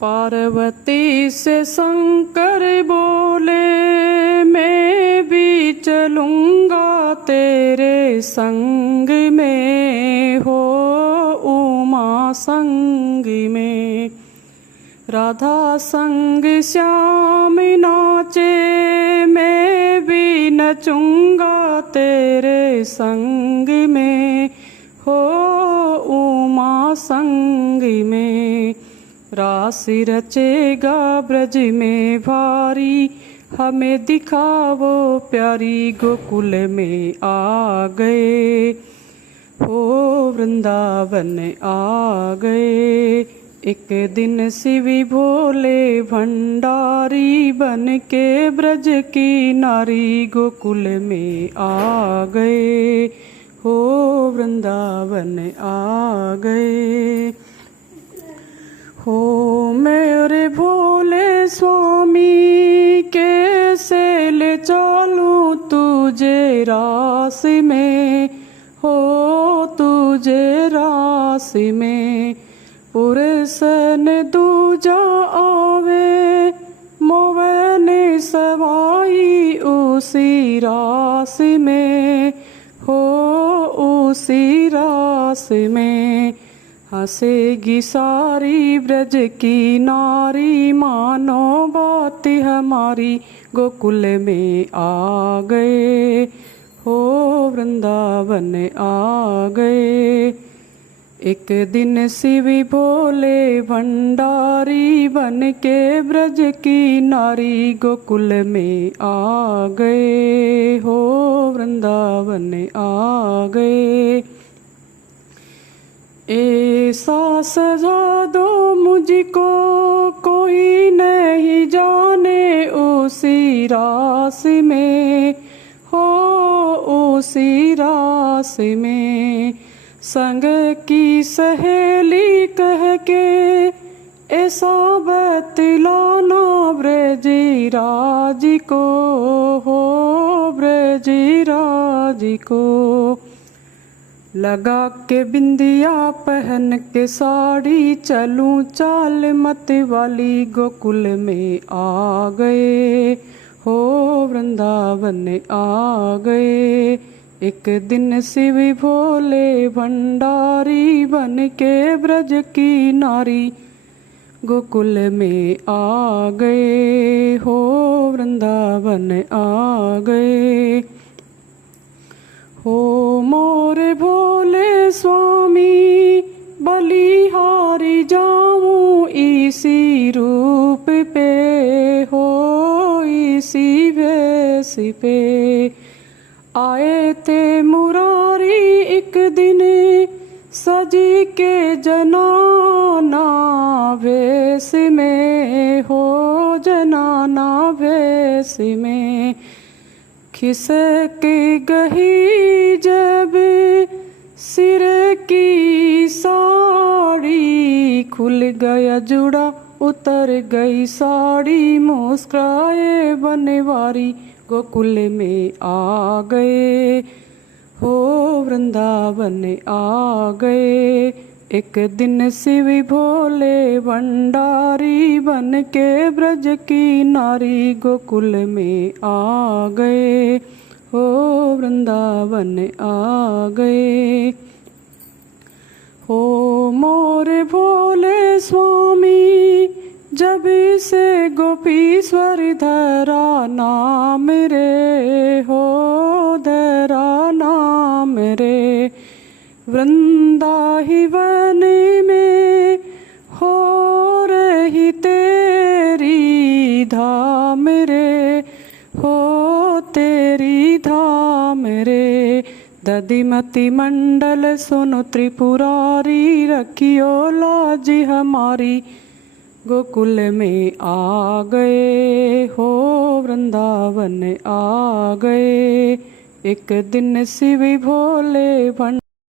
पार्वती से शंकर बोले मैं भी चलूँगा तेरे संग में हो उमा संग में। राधा संग श्याम नाचे मैं भी नचूँगा तेरे संग में हो उमा संग में। रास रचेगा ब्रज में भारी हमें दिखावो प्यारी गोकुल में आ गए हो वृंदावन आ गए। एक दिन शिवी भोले भंडारी बन के ब्रज की नारी गोकुल में आ गए हो वृंदावन आ गए। हो मेरे भोले स्वामी कैसे ले चलूं तुझे रास में हो तुझे रास में। पुरसन दूजा आवे मोवन सवाई उसी रास में हो उसी रास में। हंसेगी सारी ब्रज की नारी मानो बात हमारी गोकुल में आ गए हो वृंदावन आ गए। एक दिन शिवी भोले भंडारी बन के ब्रज की नारी गोकुल में आ गए हो वृंदावन आ गए। ऐसा सजा दो मुझको कोई नहीं जाने उसी रास में हो उसी रास में। संग की सहेली कह के ऐसा बतलाना ब्रजराज को हो ब्रजराज को। लगा के बिंदिया पहन के साड़ी चलूं चाल मत वाली गोकुल में आ गए हो वृंदावन आ गए। एक दिन शिवी भोले भंडारी बन के ब्रज की नारी गोकुल में आ गए हो वृंदावन आ गए। हो मोरे भोले स्वामी बलिहारी जाऊं इसी रूप पे हो इसी वेश पे। आए थे मुरारी एक दिन सजी के जनाना वेश में हो जनाना वेश में। खिसक गही जब सिर की साड़ी खुल गया जुड़ा उतर गई साड़ी मुस्कुराए बनवारी गोकुल में आ गए हो वृंदावन आ गए। एक दिन शिवी भोले भंडारी बन के ब्रज की नारी गोकुल में आ गए हो वृंदावन आ गए। हो मोरे भोले स्वामी जब से गोपीश्वर धरा नाम रे हो धरा नाम रे। वृंदा ही वन में हो रही तेरी धाम रे हो तेरी धाम रे। दधिमति मंडल सुनो त्रिपुरारी रखियो लाज हमारी गोकुल में आ गए हो वृंदावन आ गए। एक दिन शिवी भोले